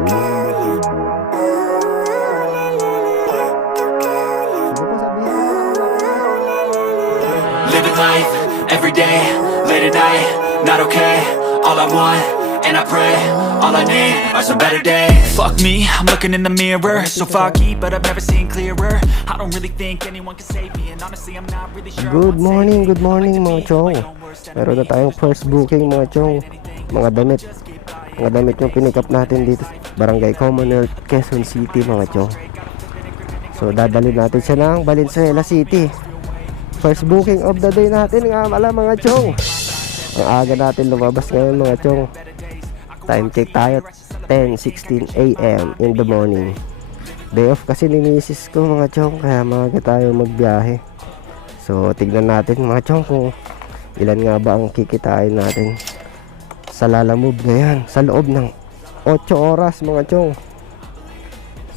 Living life, every day, late at night, not okay. All I want, and I pray, all I need are some better days. Fuck me, I'm looking in the mirror, so foggy, but I've never seen clearer. I don't really think anyone can save me, and honestly I'm not really sure. Good morning mga chong. Meron na tayong first booking mga chong. Mga damit yung pinick up natin dito Barangay Commonwealth, Quezon City mga chong. So dadalhin natin siya ng Valenzuela City. First booking of the day natin nga pala mga chong. Ang aga natin lumabas ngayon mga chong. Time check tayo 10:16 AM in the morning. Day off kasi ni misis ko mga chong, kaya maaga tayo magbiyahe. So tignan natin mga chong kung ilan nga ba ang kikitain natin sa Lalamove ngayon sa loob ng 8 oras mga chong.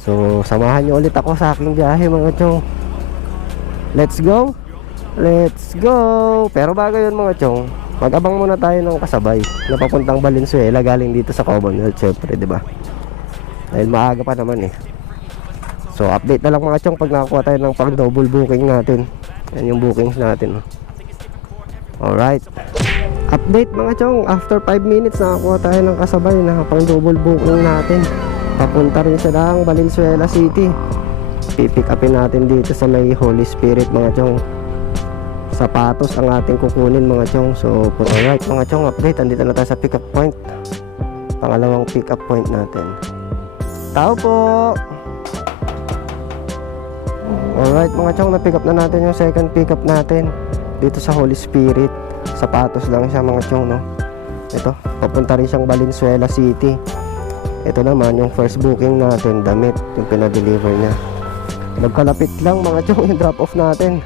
So samahan nyo ulit ako sa aking biyahe mga chong. Let's go! Let's go! Pero bago yun mga chong, mag-abang muna tayo ng kasabay na papuntang Valenzuela galing dito sa Commonwealth syempre, diba? Dahil maaga pa naman eh. So update na lang mga chong pag nakakuha tayo ng pang double booking natin. Yan yung bookings natin. Alright, update mga chong, after 5 minutes nakakuha tayo ng kasabay na pang double booking natin. Papunta rin siya ng Valenzuela City. Pipick upin natin dito sa may Holy Spirit mga chong. Sapatos ang ating kukunin mga chong. So alright mga chong, update. Andito na tayo sa pick up point. Pangalawang pick up point natin. Tao po. Alright mga chong, na-pick up na natin yung second pick up natin dito sa Holy Spirit. Sapatos lang siya mga chong, no? Ito, papunta rin siyang Valenzuela City. Ito naman yung first booking natin, damit yung pinadeliver niya. Magkalapit lang mga chong yung drop off natin.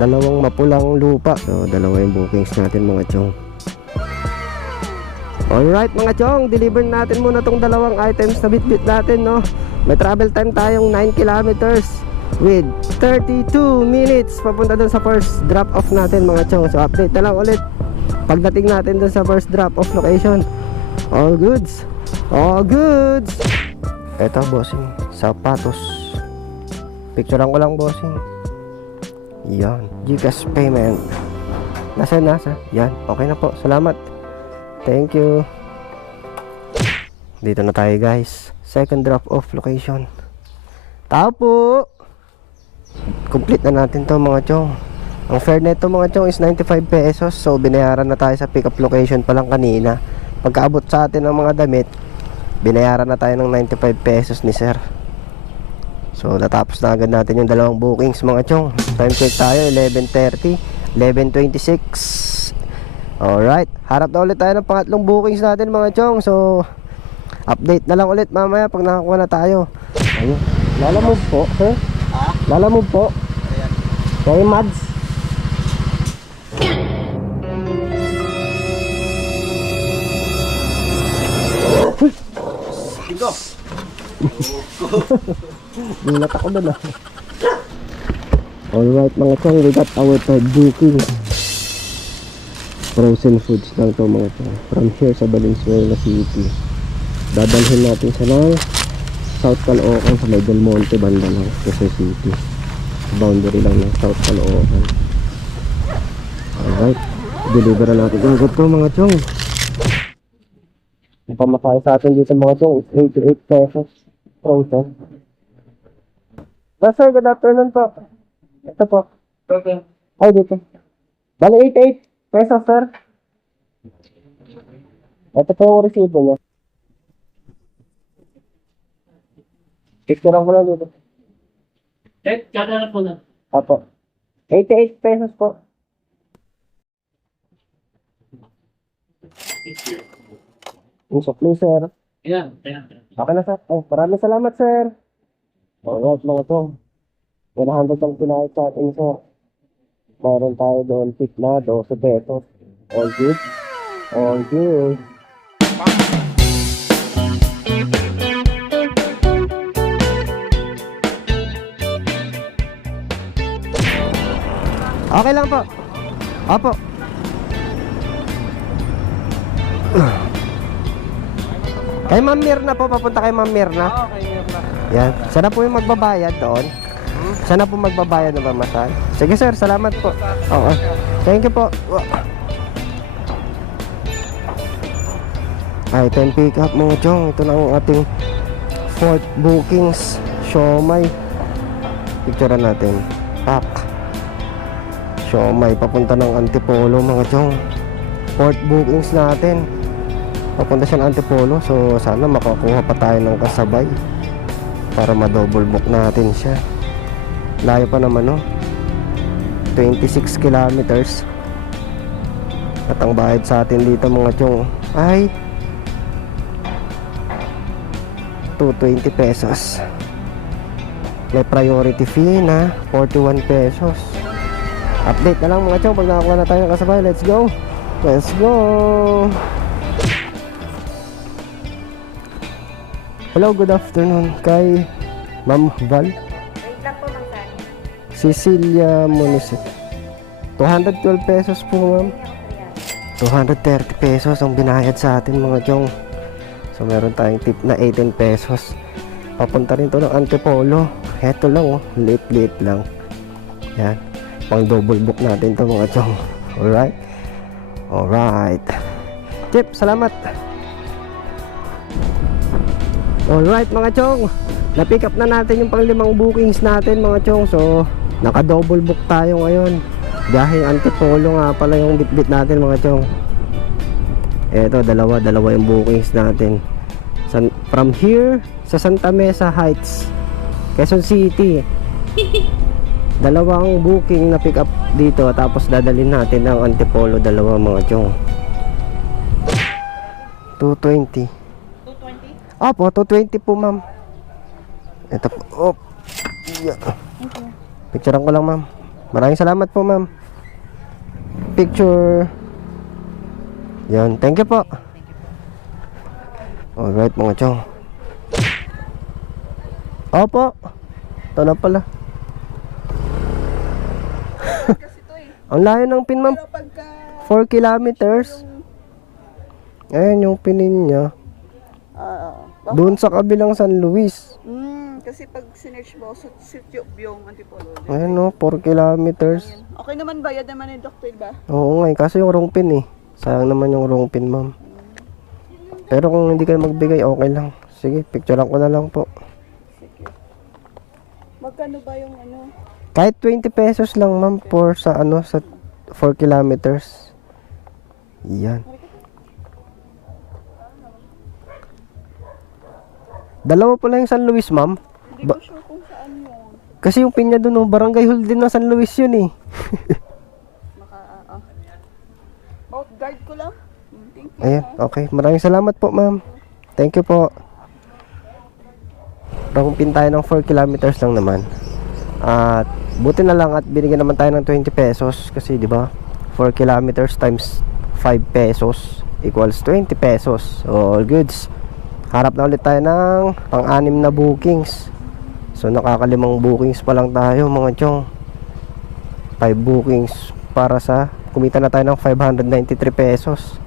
Dalawang mapulang lupa. So dalawa yung bookings natin mga chong. Alright mga chong, deliver natin muna tong dalawang items na bitbit natin, no? May travel time tayong 9 kilometers with 32 minutes papunta dun sa first drop off natin mga chong. So update na lang ulit pagdating natin dun sa first drop off location. All goods, all goods. Eto bossing, sapatos. Picturean ko lang bossing. Yan, GCash payment. Nasa? Yan, okay na po, salamat. Thank you. Dito na tayo guys, second drop off location. Tao po. Complete na natin to mga chong. Ang fare nito mga chong is 95 pesos. So binayaran na tayo sa pick up location pa lang kanina. Pagkaabot sa atin ng mga damit, binayaran na tayo ng 95 pesos ni sir. So natapos na agad natin yung dalawang bookings mga chong. Time check tayo 11:30, 11:26. Alright, harap na ulit tayo ng pangatlong bookings natin mga chong. So update na lang ulit mamaya pag nakakuha na tayo. Ayun, Lalamove po sir. Lalamove po. Kaya Mads. Bingo. Gulat ako doon ah. Alright mga chong, we got our third booking. Frozen foods lang to mga chong. From here sa Valenzuela City. Dadalhin natin siya ng South Caloocan sa may Del Monte banda lang, Quezon City. Boundary lang ng South Caloocan. Alright, deliver na natin yung good ko mga chong. Yung pamasahe sa atin dito mga chong is 88 pesos frozen. Sir, good afternoon po. Ito po. Okay. Ay, dito. Bali 88 pesos sir. Ito po yung resibo niya. Picturean ko lang dito. Kaka na po na. Apo. 88 pesos po. Usok please sir. Ayan. Okay na sir. Oh, maraming salamat sir. Alright mga to. 100 ang pinahit sa atin sir. Mayroon tayo doon tip na 12 pesos. All good. All good. Okay lang po. Apo. Kay Ma'am Mirna po, papunta kay Ma'am Mirna. Okay, na. Yan. Sana po yung magbabayad doon. Sana po magbabayad na pamasahe. Sige sir, salamat po. Oo. Thank you po. Item pick up mga chong. Ito na ang ating fourth bookings. Siomay. Picturean natin. Pak. Siomay papunta ng Antipolo mga chong. Fourth bookings natin. Papunta siya ng Antipolo. So sana makakuha pa tayo ng kasabay para ma-double book natin siya. Layo pa naman no. 26 kilometers. At ang bayad sa atin dito mga chong ay 220 pesos. May priority fee na 41 pesos. Update na lang mga chong pag nakakuha na tayo ng kasabay. Let's go. Let's go. Hello, good afternoon kay Ma'am Val. Wait lang po ng saan. Cecilia Municip. 212 pesos po ma'am. 230 pesos ang binayad sa atin mga chong. So meron tayong tip na 18 pesos. Papunta rin to ng Antipolo. Heto lang oh, late lang. Yan, pang double book natin to mga chong. Alright. Alright. Chip, salamat. Alright mga chong, na-pick up na natin yung pang 5 bookings natin mga chong. So naka double book tayo ngayon. Dahil Antipolo nga pala yung bitbit natin mga chong. Eto, dalawa yung bookings natin. From here sa Santa Mesa Heights, Quezon City. Dalawang booking na pick up dito. Tapos dadalhin natin ng Antipolo, dalawa mga chong. 220. 220? Opo, 220 po ma'am. Ito po. Oh. Yeah. Picturean ko lang ma'am. Maraming salamat po ma'am. Picture. Yan, thank you po. Alright mga chong. Opo. Ito na pala. Kasi ito eh. Ang layo ng pin ma'am. Pero pagka 4 kilometers. Ayan yung pinin niya. Doon sa kabilang San Luis. kasi pag sinearch mo sa Sitio Byong Antipolo. Ayan no, 4 kilometers. Okay naman, bayad naman ni Dr. ba? Oo nga, kaso yung wrong pin eh. Sayang naman yung wrong pin ma'am. Pero kung hindi kayo magbigay, okay lang. Sige, picturean ko na lang po. Sige. Magkano ba yung ano? Kahit 20 pesos lang ma'am for sa ano, sa 4 kilometers. Yan. Dalawa pala yung San Luis ma'am. Hindi ko sure kung saan yun. Kasi yung pin niya dun, barangay hall din ng San Luis yun eh. About guard ko lang. Thank you. Ayan, okay. Maraming salamat po ma'am. Thank you po. Rangpin tayo ng 4 kilometers lang naman. At buti na lang at binigyan naman tayo ng 20 pesos. Kasi di ba 4 kilometers times 5 pesos equals 20 pesos. So all goods. Harap na ulit tayo ng pang-anim na bookings. So nakakalimang bookings pa lang tayo mga chong. 5 bookings para sa kumita na tayo ng 593 pesos.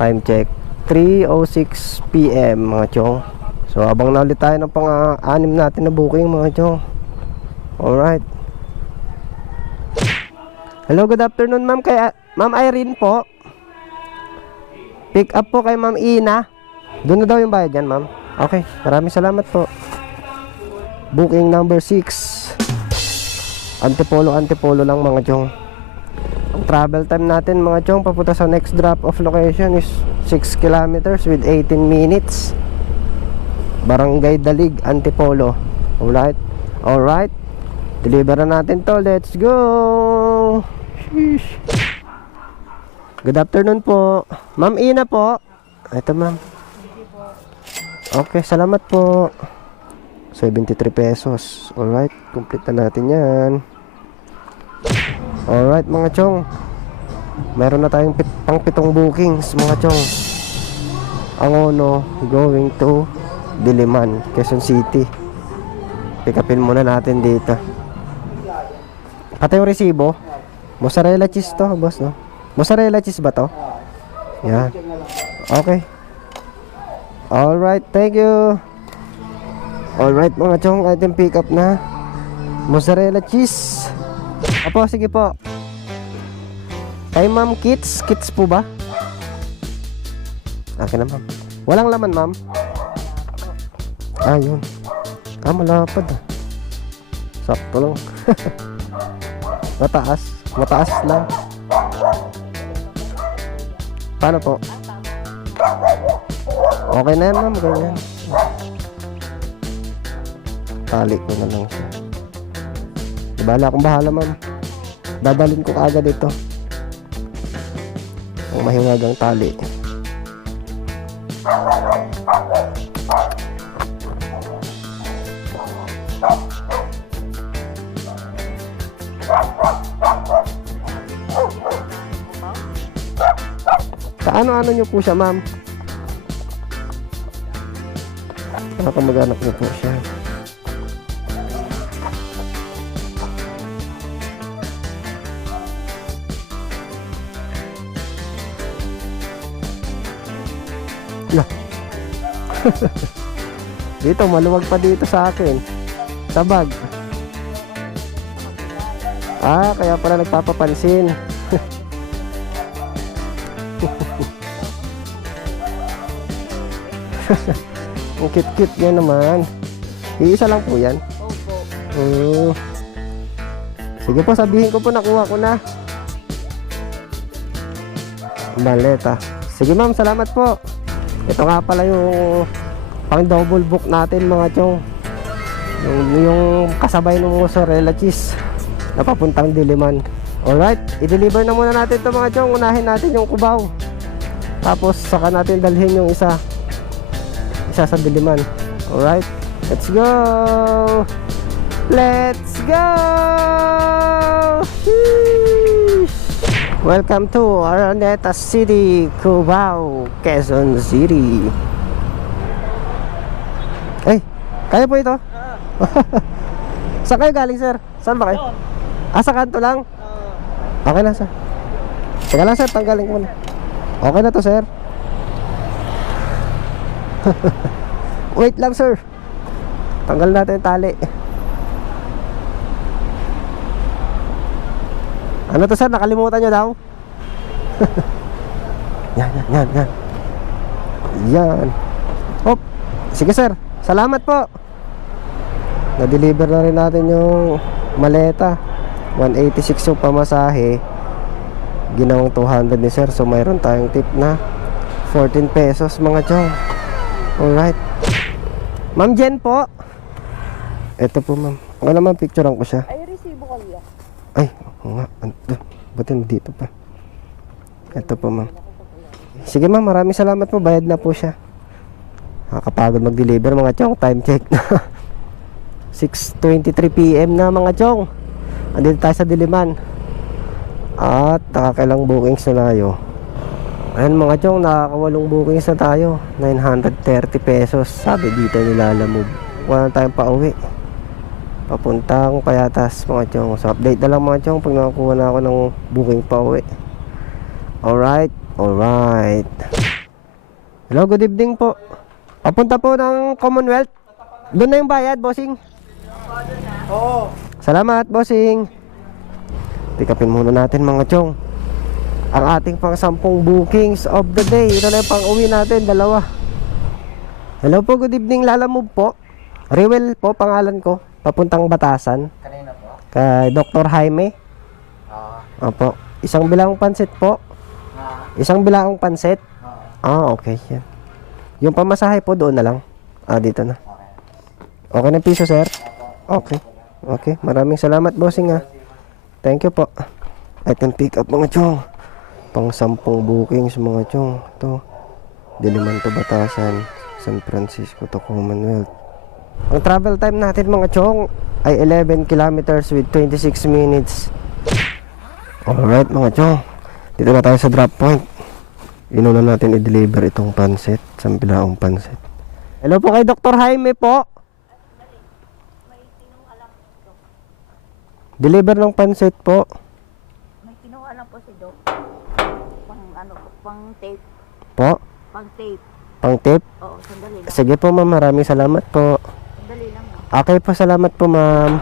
Time check 3:06 PM mga chong. So abang na ulit tayo ng pang-anim natin na booking mga chong. Alright. Hello, good afternoon ma'am. Kay Ma'am Irene po. Pick up po kay Ma'am Ina. Doon na daw yung bayad yan ma'am. Okay, maraming salamat po. Booking number 6. Antipolo lang mga chong. Ang travel time natin mga chong papunta sa next drop off location is 6 kilometers with 18 minutes. Barangay Dalig, Antipolo. Alright. Alright. Deliver na natin to. Let's go. Sheesh. Good afternoon po. Ma'am Ina po. Ito ma'am. Okay, salamat po. 73 pesos. Alright, complete na natin yan. Alright mga chong, meron na tayong pang 7 bookings mga chong. Angono going to Diliman, Quezon City. Pick upin muna natin dito. Pati yung resibo. Mozzarella cheese to boss no? Mozzarella cheese ba to? Yan. Okay. Alright, thank you. Alright mga chong, item pick up na. Mozzarella cheese. Apo, sige po. Kay ma'am Kits. Kits po ba? Akin na ma'am. Walang laman ma'am. Ah, yun. Ah, malapad ah. Sakto lang. Mataas. Mataas lang. Paano po? Okay na yan ma'am. Ganyan. Tali ko na lang siya. Bahala akong bahala ma'am. Dadalhin ko kaagad ito. Ang mahiwagang tali. Kaano-ano nyo po siya ma'am? Kamag-anak nyo po siya. Lah. Dito, maluwag pa dito sa akin. Sa bag. Ah, kaya pala nagpapapansin. Ang cute-cute niya naman. Iisa lang po yan. Opo. Sige po, sabihin ko po, nakuha ko na. Maleta. Sige ma'am, salamat po. Ito nga pala yung pang double book natin mga chong. Yung kasabay ng mozzarella cheese na papuntang Diliman. Alright, i-deliver na muna natin ito mga chong. Unahin natin yung Cubao. Tapos saka natin dalhin yung isa sa Diliman. Alright, let's go! Let's go! Sheesh! Welcome to Araneta City, Cubao, Quezon City. Ay, kaya po ito? Saan kayo galing sir? Saan ba kayo? Ah, sa kanto lang? Okay na sir. Teka lang sir, tanggalin ko muna. Okay na to sir. Wait lang sir. Tanggal natin yung tali. Ano to sir? Nakalimutan nyo daw? Yan. Yan. Hop. Sige sir. Salamat po. Na-deliver na rin natin yung maleta. 186 yung pamasahe. Ginawang 200 ni sir. So mayroon tayong tip na 14 pesos mga chong. Alright. Ma'am Jen po. Ito po ma'am. Ako naman picturean ko siya. Ay, resibo ko niya. Ay, oo nga. Ba't dito pa? Ito po ma'am. Sige ma'am, maraming salamat po. Bayad na po siya. Nakakapagod mag-deliver mga chong. Time check na 6:23 PM na mga chong. Andito tayo sa Diliman. At nakakailang bookings na tayo. Ayan mga chong, nakakawalong bookings na tayo. 930 pesos. Sabi dito nilalamove. Wala na tayong pauwi. Papuntang Payatas mga chong. So update na lang mga chong pag nakakuha na ako ng booking pauwi. Alright. Hello, good evening po. Papunta po ng Commonwealth. Doon na yung bayad, bossing. Oo. Salamat, bossing. Tikapin muna natin mga chong ang ating pang 10 bookings of the day. Ito na yung pang uwi natin, dalawa. Hello po, good evening, Lalamove po. Rewel po, pangalan ko. Papuntang Batasan. Kanina po? Kay Dr. Jaime. Opo. Isang bilaong pansit po. Isang bilaong pansit. Ah, okay. Yan. Yung pamasahe po doon na lang. Ah, dito na. Okay na piso, sir? Okay. Okay. Maraming salamat, bossing ah. Thank you po. Item pick up mga chong. Pang 10 bookings mga chong. Ito. Diliman to Batasan. San Francisco to Commonwealth. Ang travel time natin mga chong ay 11 kilometers with 26 minutes. Alright mga chong. Dito na tayo sa drop point. Inuna natin i-deliver itong pansit. Sampilaong pansit. Hello po kay Dr. Jaime po. Deliver ng pansit po. May kinuha lang po si Doc. Pang tape. Po? Pang tape. Pang tip? Oo, sandali lang. Sige po ma'am, maraming salamat po. Sandali lang. Okay po, salamat po ma'am.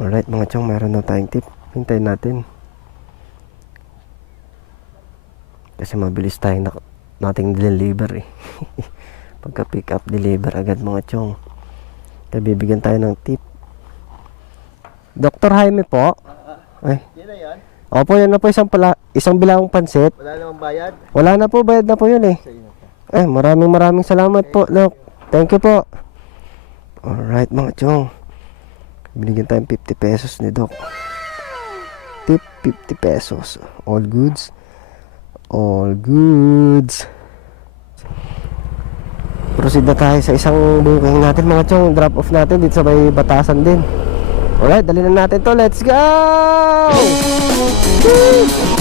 Alright mga chong, meron na tayong tip. Hintayin natin. Kasi mabilis tayong nating deliver eh. Pagka pick up, deliver agad mga chong. Kaya bibigyan tayo ng tip. Dr. Jaime po. Ay. Yan na yan. Opo, yan na po isang bilawang pansit. Wala namang bayad. Wala na po, bayad na po yun eh. Maraming salamat po, Doc. Thank you po. Alright mga chong. Binigyan tayong 50 pesos ni Doc. Tip 50 pesos. All goods. All goods. Proceed na tayo sa isang booking natin mga chong. Drop off natin dito sa may Batasan din. Alright, dali na natin to. Let's go! Woo!